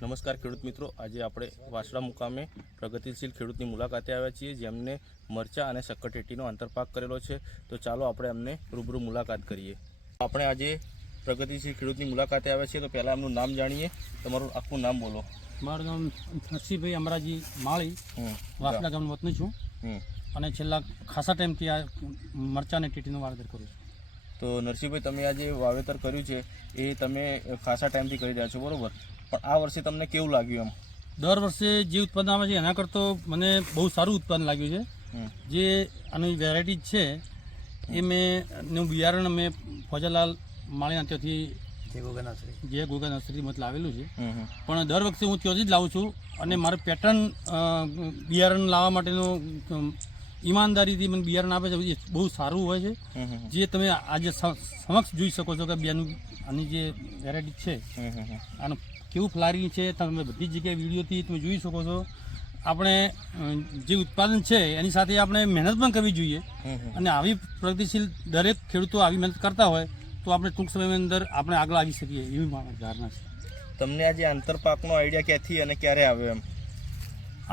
નમસ્કાર ખેડૂત મિત્રો. આજે આપણે વાસડા મુકામે પ્રગતિશીલ ખેડૂતની મુલાકાતે આવ્યા છીએ જેમને મરચા અને સક્કરટેટીનો આંતરપાક કરેલો છે. તો ચાલો આપણે એમને રૂબરૂ મુલાકાત કરીએ. આપણે આજે પ્રગતિશીલ ખેડૂતની મુલાકાતે આવ્યા છીએ. તો પહેલાં એમનું નામ જાણીએ. તમારું આખું નામ બોલો. મારું નામ નરસિંહભાઈ અમરાજી માળી. વાસડા ગામનો વતની છું. અને છેલ્લા ખાસા ટાઈમથી આ મરચાં અને ટેટીનું વાવેતર કરું છું. તો નરસિંહભાઈ તમે આ જે વાવેતર કર્યું છે. એ તમે ખાસા ટાઈમથી કરી રહ્યા છો બરોબર? પણ આ વર્ષે તમને કેવું લાગ્યું એમ? દર વર્ષે જે ઉત્પાદન આવે છે એના કરતો મને બહુ સારું ઉત્પાદન લાગ્યું છે. જે આની વેરાયટી છે એ મેં નું બિયારણ મેં ફોજાલાલ માળીના ત્યાંથી જે ગોગા નર્સરીમાંથી લાવેલું છે. પણ દર વખતે હું ત્યાંથી જ લાવું છું અને મારે પેટર્ન બિયારણ લાવવા માટેનું ઈમાનદારીથી મને બિયારણ આપે છે એ બહુ સારું હોય છે. જે તમે આજે સ- સમક્ષ જોઈ શકો છો કે બેનું આની જે વેરાયટી છે આનું કેવું ફ્લારિંગ છે તમે બધી જગ્યાએ વિડીયોથી તમે જોઈ શકો છો. આપણે જે ઉત્પાદન છે એની સાથે આપણે મહેનત પણ કરવી જોઈએ. અને આવી પ્રગતિશીલ દરેક ખેડૂતો આવી મહેનત કરતા હોય તો આપણે ટૂંક સમયની અંદર આપણે આગળ આવી શકીએ એવી મારી ધારણા છે. તમને આજે આંતરપાકનો આઈડિયા ક્યાંથી અને ક્યારે આવ્યો એમ?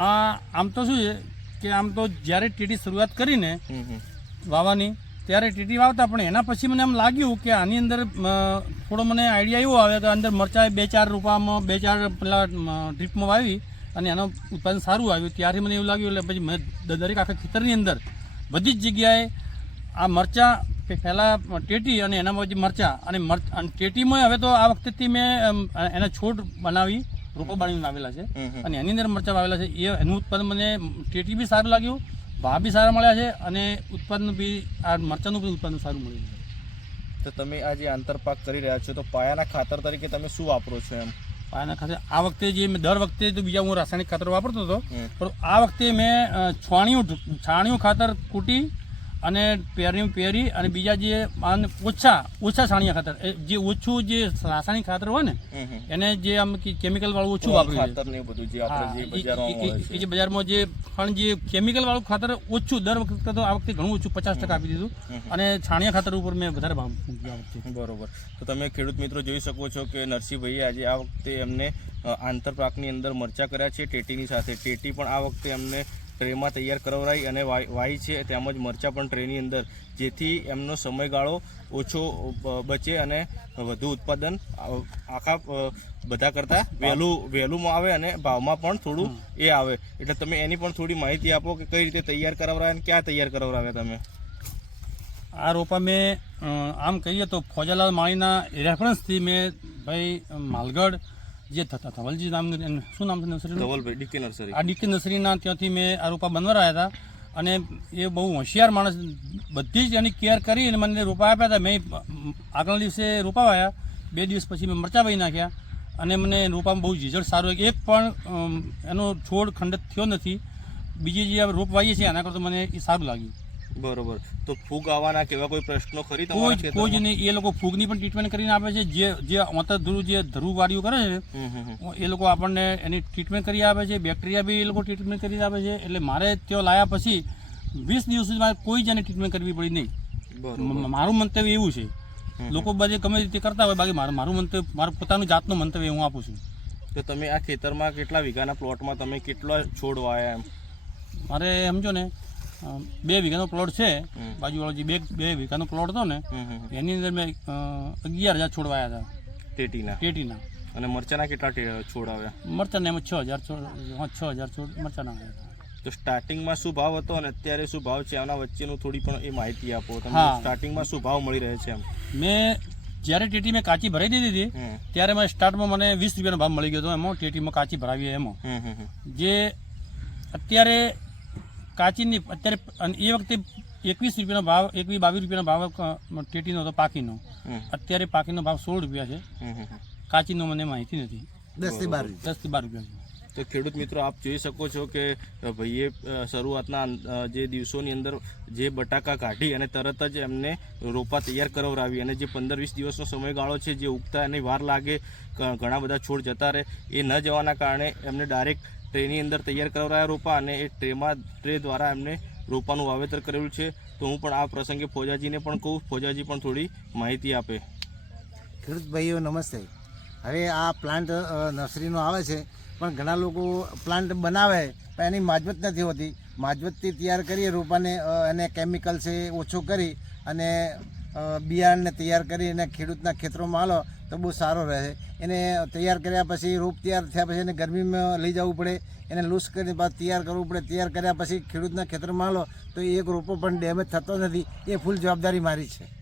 આ આમ તો શું છે કે આમ તો જ્યારે ટીટી શરૂઆત કરીને વાવવાની ત્યારે ટીટી વાવતા પણ એના પછી મને એમ લાગ્યું કે આની અંદર થોડો મને આઈડિયા એવો આવ્યો કે અંદર મરચાં બે ચાર રૂપામાં બે ચાર પેલા ડ્રીપમાં વાવી અને એનું ઉત્પાદન સારું આવ્યું. ત્યારથી મને એવું લાગ્યું એટલે પછી મેં દરેક આખા ખેતરની અંદર બધી જ જગ્યાએ આ મરચાં પહેલાં ટેટી અને એના પછી મરચાં અને મર અને ટેટીમાં હવે તો આ વખતેથી મેં એના છોડ બનાવી રોપો બાળીને આવેલા છે. અને એની અંદર મરચાં વાવેલા છે. એ એનું ઉત્પાદન મને ટેટી બી સારું લાગ્યું ભાવ બી સારા મળ્યા છે અને ઉત્પાદન બી આ મરચાંનું બી ઉત્પાદન સારું મળ્યું છે. તો તમે આ જે આંતરપાક કરી રહ્યા છો તો પાયાના ખાતર તરીકે તમે શું વાપરો છો એમ? પાયાના ખાતર આ વખતે જે મેં દર વખતે તો બીજા હું રાસાયણિક ખાતર વાપરતો હતો પણ આ વખતે મેં છાણિયું છાણિયું ખાતર કૂટી અને પેર્યું પેરી અને બીજા જે ઓછા ઓછા છાણિયા ખાતર જે ઓછું જે રાસાયણિક ખાતર હોય ને. એને જે આમ કેમિકલ વાળું ઓછું વાપર્યું છે. જે બજારમાં જે પણ જે કેમિકલ વાળું ખાતર ઓછું દર વખતે તો આ વખતે ઘણું ઓછું પચાસ ટકા આપી દીધું. અને છાણિયા ખાતર ઉપર મેં વધારે ભાવ મૂક્યો બરોબર. તો તમે ખેડૂત મિત્રો જોઈ શકો છો કે નરસિંહભાઈએ આજે આ વખતે એમને આંતરપાકની અંદર મરચા કર્યા છે ટેટીની સાથે. ટેટી પણ આ વખતે એમને ટ્રેમાં તૈયાર કરાવરાઈ અને વાય છે તેમજ મરચાં પણ ટ્રેની અંદર જેથી એમનો સમયગાળો ઓછો બચે અને વધુ ઉત્પાદન આખા બધા કરતાં વહેલું વહેલુંમાં આવે અને ભાવમાં પણ થોડું એ આવે. એટલે તમે એની પણ થોડી માહિતી આપો કે કઈ રીતે તૈયાર કરાવરાયા અને ક્યાં તૈયાર કરાવરાવ્યા તમે? આ રોપા મેં આમ કહીએ તો ફોજાલાલ માળીના રેફરન્સથી મેં ભાઈ માલગઢ જે થતા હતા ધવલજી નામનું શું નામ છે નર્સરી ધવલભાઈ ડીકે નર્સરી. આ ડીકે નર્સરીના ત્યાંથી મેં આ રોપા બનવરાયા હતા અને એ બહુ હોશિયાર માણસ બધી જ એની કેર કરી અને મને રોપા આપ્યા હતા. મેં આગલા દિવસે રોપા આવ્યા બે દિવસ પછી મેં મરચાં વહી નાખ્યા અને મને રોપામાં બહુ રિઝલ્ટ સારું. એક પણ એનો છોડ ખંડિત થયો નથી. બીજી જે રોપ વાવીએ છીએ એના કરતાં મને એ સારું લાગ્યું. બરોબર. તો ફૂગ આવવાના કેવા કોઈ પ્રશ્નો ખરી કોઈ કોઈ જ નહીં. એ લોકો ફૂગની પણ ટ્રીટમેન્ટ કરીને આપે છે. જે જે અંતર ધ્રુવ જે ધ્રુવ વાળીઓ કરે છે. એ લોકો આપણને એની ટ્રીટમેન્ટ કરી આપે છે. બેક્ટેરિયા બી એ લોકો ટ્રીટમેન્ટ કરી આપે છે. એટલે મારે ત્યાં લાયા પછી વીસ દિવસ સુધી મારે કોઈ જ ટ્રીટમેન્ટ કરવી પડી નહીં. મારું મંતવ્ય એવું છે. લોકો બધે ગમે રીતે કરતા હોય બાકી મારું મારું મંતવ્ય મારું પોતાનું જાતનું મંતવ્ય હું આપું છું. તો તમે આ ખેતરમાં કેટલા વીઘાના પ્લોટમાં તમે કેટલા છોડ વાયા એમ? મારે સમજો ને બે વીઘાનો પ્લોટ છે. બાજુવાળો જે બે બે વીઘાનો પ્લોટ હતો ને. એની અંદર મેં અગિયાર હજાર છોડવાયા હતા. ટેટીના. ટેટીના. અને મરચાના કેટલા છોડ આવ્યા? મરચાના એમાં છ હજાર છોડ છ હજાર છોડ મરચાંના આવ્યા હતા. તો સ્ટાર્ટિંગમાં શું ભાવ હતો અને અત્યારે શું ભાવ છે? આના વચ્ચેનું થોડી પણ એ માહિતી આપો. તમને. સ્ટાર્ટિંગમાં શું ભાવ મળી રહે છે એમ? મેં જ્યારે ટેટી મેં કાચી ભરાઈ દીધી હતી ત્યારે મેં સ્ટાર્ટમાં મને વીસ રૂપિયાનો ભાવ મળી ગયો હતો. એમાં ટેટીમાં કાચી ભરાવી એમાં. જે અત્યારે કાચીની અત્યારે અને એ વખતે એકવીસ રૂપિયાનો ભાવ એકવીસ બાવીસ રૂપિયાનો ભાવ ટેટીનો હતો પાકીનો. અત્યારે પાકીનો ભાવ સોળ રૂપિયા છે. કાચીનો મને માહિતી નથી. દસથી બાર દસથી બાર રૂપિયા તો ખેડૂત મિત્રો આપ જોઈ શકો છો કે ભાઈએ શરૂઆતના જે દિવસોની અંદર જે બટાકા કાઢી અને તરત જ એમને રોપા તૈયાર કરાવરાવી અને જે પંદર વીસ દિવસનો સમયગાળો છે જે ઉગતા એની વાર લાગે ઘણા બધા છોડ જતા રહે. એ ન જવાના કારણે એમને ડાયરેક્ટ ટ્રેની અંદર તૈયાર કરાવરાયા રોપા અને એ ટ્રેમાં ટ્રે દ્વારા એમને રોપાનું વાવેતર કરેલું છે. તો હું પણ આ પ્રસંગે ફોજાજીને પણ કહું, ફોજાજી પણ થોડી માહિતી આપે. ખેડૂત ભાઈઓ નમસ્તે. હવે આ પ્લાન્ટ નર્સરીનો આવે છે, પણ ઘણા લોકો પ્લાન્ટ બનાવે, પણ એની માજબત નથી હોતી. માજબતથી તૈયાર કરીએ, રોપાને એને કેમિકલ છે ઓછો કરી અને બિયારણને તૈયાર કરી અને ખેડૂતના ખેતરોમાં હાલો તો બહુ સારો રહે એને તૈયાર કર્યા પછી, રોપ તૈયાર થયા પછી એને ગરમીમાં લઈ જવું પડે. એને લૂસ કરીને બાદ તૈયાર કરવું પડે. તૈયાર કર્યા પછી ખેડૂતના ખેતરમાં લો તો એક રોપો પણ ડેમેજ થતો નથી. એ ફૂલ જવાબદારી મારી છે.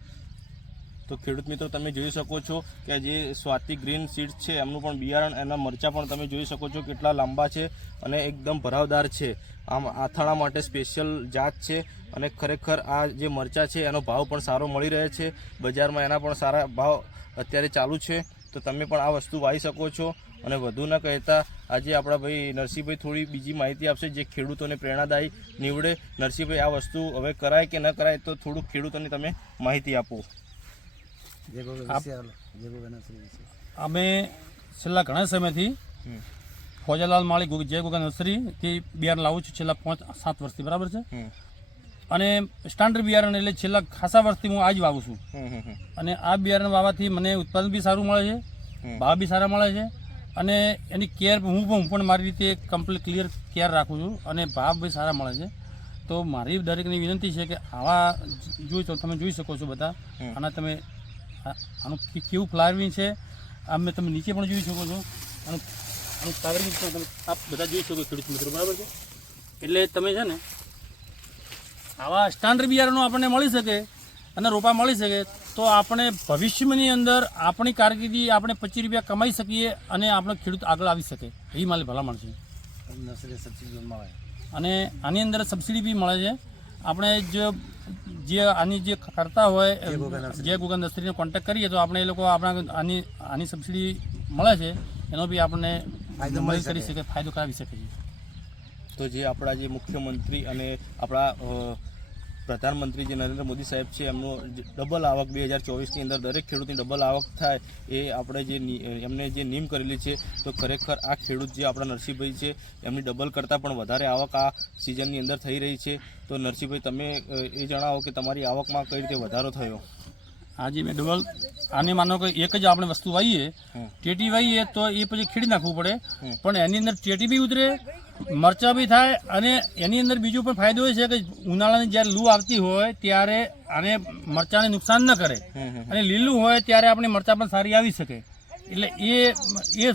તો ખેડૂત મિત્રો, તમે જોઈ શકો છો કે જે સ્વાતિ ગ્રીન સીડ્સ છે, એમનું પણ બિયારણ, એના મરચાં પણ તમે જોઈ શકો છો કેટલા લાંબા છે અને એકદમ ભરાવદાર છે. આમ આથાણા માટે સ્પેશિયલ જાત છે અને ખરેખર આ જે મરચાં છે, એનો ભાવ પણ સારો મળી રહે છે. બજારમાં એના પણ સારા ભાવ અત્યારે ચાલુ છે. તો તમે પણ આ વસ્તુ વાવી શકો છો. અને વધુ ન કહેતા, આજે આપણા ભાઈ નરસિંહભાઈ થોડી બીજી માહિતી આપશે જે ખેડૂતોને પ્રેરણાદાયી નીવડે. નરસિંહભાઈ, આ વસ્તુ હવે કરાય કે ન કરાય તો થોડુંક ખેડૂતોને તમે માહિતી આપો. અમે છેલ્લા ઘણા સમયથી ફોજાલાલ માળી જય ગોગા નર્સરીથી બિયારણ લાવું છું છેલ્લા પાંચ સાત વર્ષથી બરાબર છે? અને સ્ટાન્ડર્ડ બિયારણ એટલે છેલ્લા ખાસા વર્ષથી હું આ જ વાવું છું. અને આ બિયારણ વાવવાથી મને ઉત્પાદન બી સારું મળે છે ભાવ બી સારા મળે છે અને એની કેર હું પણ હું પણ મારી રીતે કમ્પ્લીટ ક્લિયર કેર રાખું છું અને ભાવ બી સારા મળે છે. તો મારી દરેકની વિનંતી છે કે આવા જોઈ તો તમે જોઈ શકો છો બધા આના તમે આનું કેવું ફ્લાવરિંગ છે? આમ મેં તમે નીચે પણ જોઈ શકો છો. આનું આનું ફ્લાવરિંગ પણ તમે આપ બધા જોઈ શકો ખેડૂત મિત્રો બરાબર છે? એટલે તમે છે ને આવા સ્ટાન્ડર્ડ બિયારણો આપણને મળી શકે અને રોપા મળી શકે તો આપણે ભવિષ્યની અંદર આપણી કારકિર્દી આપણે પચીસ રૂપિયા કમાઈ શકીએ અને આપણો ખેડૂત આગળ આવી શકે. એ મારી ભલામણ છે. નર્સરી સબસિડી મળે. અને આની અંદર સબસિડી બી મળે છે. આપણે જે જે આની જે કરતા હોય જે ગુગલ નર્સરીનો કોન્ટેક્ટ કરીએ તો આપણે એ લોકો આપણા આની આની સબસિડી મળે છે એનો બી આપણને ફાયદો મદદ મળી કરી શકે. ફાયદો કરાવી શકે છે તો જે આપણા જે મુખ્યમંત્રી અને આપણા પ્રધાનમંત્રી જે નરેન્દ્ર મોદી સાહેબ છે, એમનો ડબલ આવક બે હજાર ચોવીસની અંદર દરેક ખેડૂતની ડબલ આવક થાય એ આપણે જે એમને જે નીમ કરેલી છે, તો ખરેખર આ ખેડૂત જે આપણા નરસિંહભાઈ છે, એમની ડબલ કરતાં પણ વધારે આવક આ સિઝનની અંદર થઈ રહી છે. તો નરસિંહભાઈ, તમે એ જણાવો કે તમારી આવકમાં કઈ રીતે વધારો થયો? આજે મેં ડબલ. આને માનો કે એક જ આપણે વસ્તુ વાવીએ ચેટી ટેટી વાવીએ તો એ પછી ખેડી નાખવું પડે. પણ એની અંદર ટેટી બી ઉતરે મરચા બી થાય અને એની અંદર બીજો પણ ફાયદો એ છે કે ઉનાળાની જ્યારે લૂ આવતી હોય ત્યારે આને મરચાને નુકસાન ન કરે. અને લીલું હોય ત્યારે આપણે મરચાં પણ સારી આવી શકે. એટલે એ એ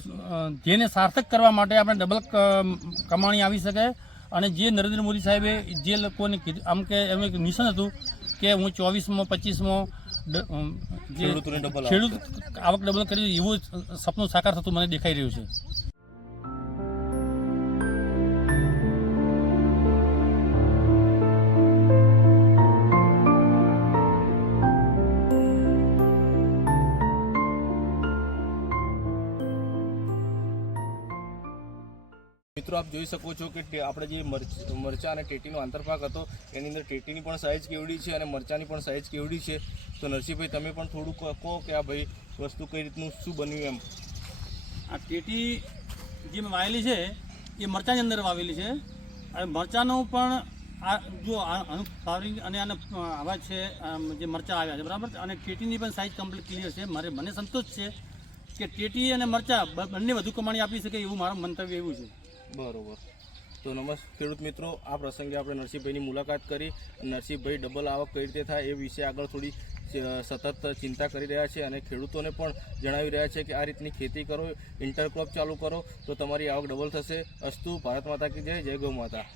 જેને સાર્થક કરવા માટે આપણે ડબલ કમાણી આવી શકે. અને જે નરેન્દ્ર મોદી સાહેબે જે લોકોને કીધું આમ કે એમ એક મિશન હતું કે હું ચોવીસમાં પચીસમાં જે. ખેડૂત આવક ડબલ કરી એવું સપનું સાકાર થતું મને દેખાઈ રહ્યું છે મિત્રો, આપ જોઈ શકો છો કે આપણે જે મરચ અને ટેટીનો આંતરપાક હતો, એની અંદર ટેટીની પણ સાઇઝ કેવડી છે અને મરચાની પણ સાઇઝ કેવડી છે. તો નરસિંહભાઈ, તમે પણ થોડુંક કહો કે આ ભાઈ વસ્તુ કઈ રીતનું, શું બન્યું એમ? આ ટેટી જે મેં વાવેલી છે, એ મરચાની અંદર વાવેલી છે. અને મરચાનું પણ આ જો આનું અને આને આવા છે જે મરચાં આવ્યા છે, બરાબર અને ટેટીની પણ સાઇઝ કમ્પ્લીટ ક્લિયર છે. મારે મને સંતોષ છે કે ટેટી અને મરચાં બંને વધુ કમાણી આપી શકે એવું મારું મંતવ્ય એવું છે. બરોબર. તો નમસ્, ખેડૂત મિત્રો, આ પ્રસંગે આપણે નરસિંહભાઈની મુલાકાત કરી. નરસિંહભાઈ, ડબલ આવક કઈ રીતે થાય એ વિશે આગળ થોડી સતત ચિંતા કરી રહ્યા છે અને ખેડૂતોને પણ જણાવી રહ્યા છે કે આ રીતની ખેતી કરો ઇન્ટરક્રોપ ચાલુ કરો, તો તમારી આવક ડબલ થશે. અસ્તુ, ભારત માતા કી જય જય ગૌ માતા.